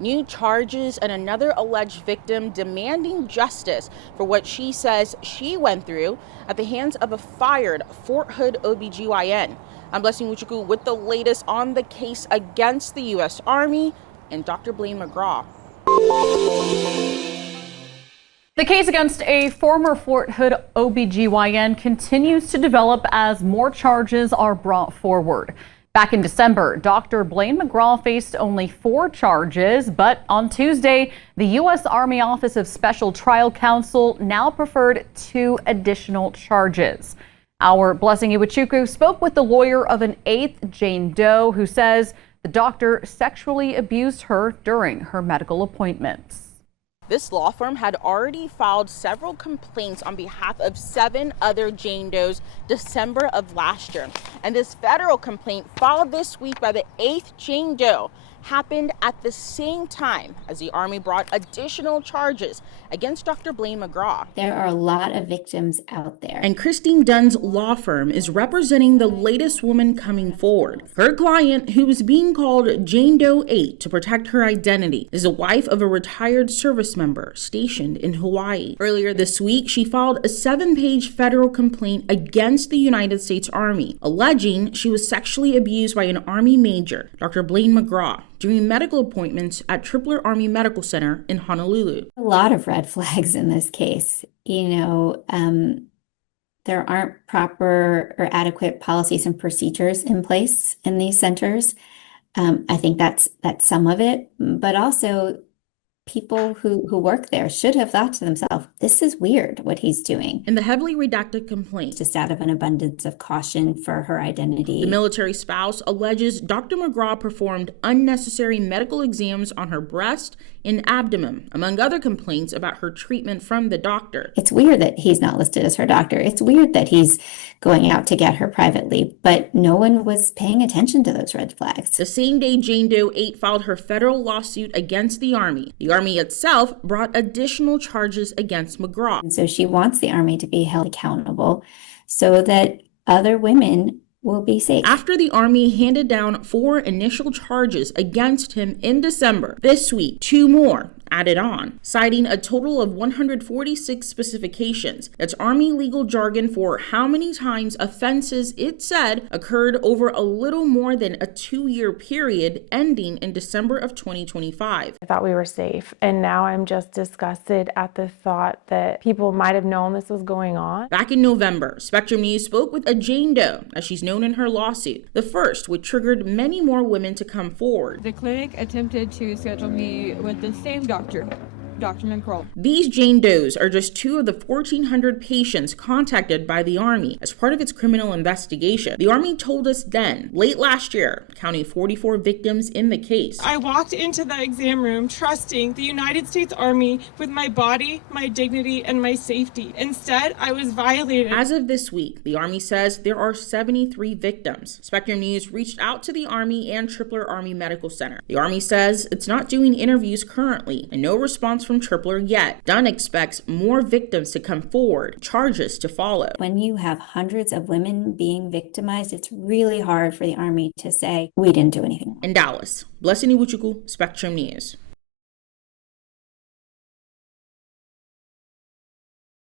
New charges and another alleged victim demanding justice for what she says she went through at the hands of a fired Fort Hood OB-GYN. I'm Blessing Iwuchukwu with the latest on the case against the U.S. Army and Dr. Blaine McGraw. The case against a former Fort Hood OB-GYN continues to develop as more charges are brought forward. Back in December, Dr. Blaine McGraw faced only 4 charges, but on Tuesday, the U.S. Army Office of Special Trial Counsel now preferred 2 additional charges. Our Blessing Iwuchukwu spoke with the lawyer of an 8th Jane Doe who says the doctor sexually abused her during her medical appointments. This law firm had already filed several complaints on behalf of 7 other Jane Does December of last year. And this federal complaint filed this week by the 8th Jane Doe happened at the same time as the Army brought additional charges against Dr. Blaine McGraw. There are a lot of victims out there. And Christine Dunn's law firm is representing the latest woman coming forward. Her client, who is being called Jane Doe 8 to protect her identity, is the wife of a retired service member stationed in Hawaii. Earlier this week, she filed a 7-page federal complaint against the United States Army, alleging she was sexually abused by an Army major, Dr. Blaine McGraw, during medical appointments at Tripler Army Medical Center in Honolulu. A lot of red flags in this case. There aren't proper or adequate policies and procedures in place in these centers. I think that's some of it, but also people who work there should have thought to themselves, this is weird what he's doing. In the heavily redacted complaint, just out of an abundance of caution for her identity, the military spouse alleges Dr. McGraw performed unnecessary medical exams on her breast and abdomen, among other complaints about her treatment from the doctor. It's weird that he's not listed as her doctor. It's weird that he's going out to get her privately, but no one was paying attention to those red flags. The same day Jane Doe 8 filed her federal lawsuit against the Army, the Army itself brought additional charges against McGraw. And so she wants the Army to be held accountable so that other women will be safe. After the Army handed down 4 initial charges against him in December, this week 2 more added on, citing a total of 146 specifications. That's Army legal jargon for how many times offenses it said occurred over a little more than a 2-year period ending in December of 2025. I thought we were safe, and now I'm just disgusted at the thought that people might have known this was going on. Back in November, Spectrum News spoke with a Jane Doe, as she's known in her lawsuit, the first which triggered many more women to come forward. The clinic attempted to schedule me with the same doctor, Dr. McGraw. These Jane Does are just 2 of the 1,400 patients contacted by the Army as part of its criminal investigation. The Army told us then, late last year, counting 44 victims in the case. I walked into the exam room trusting the United States Army with my body, my dignity, and my safety. Instead, I was violated. As of this week, the Army says there are 73 victims. Spectrum News reached out to the Army and Tripler Army Medical Center. The Army says it's not doing interviews currently, and no response from Tripler yet. Dunn expects more victims to come forward, charges to follow. When you have hundreds of women being victimized, it's really hard for the Army to say, we didn't do anything. In Dallas, Blessing Iwuchukwu, Spectrum News.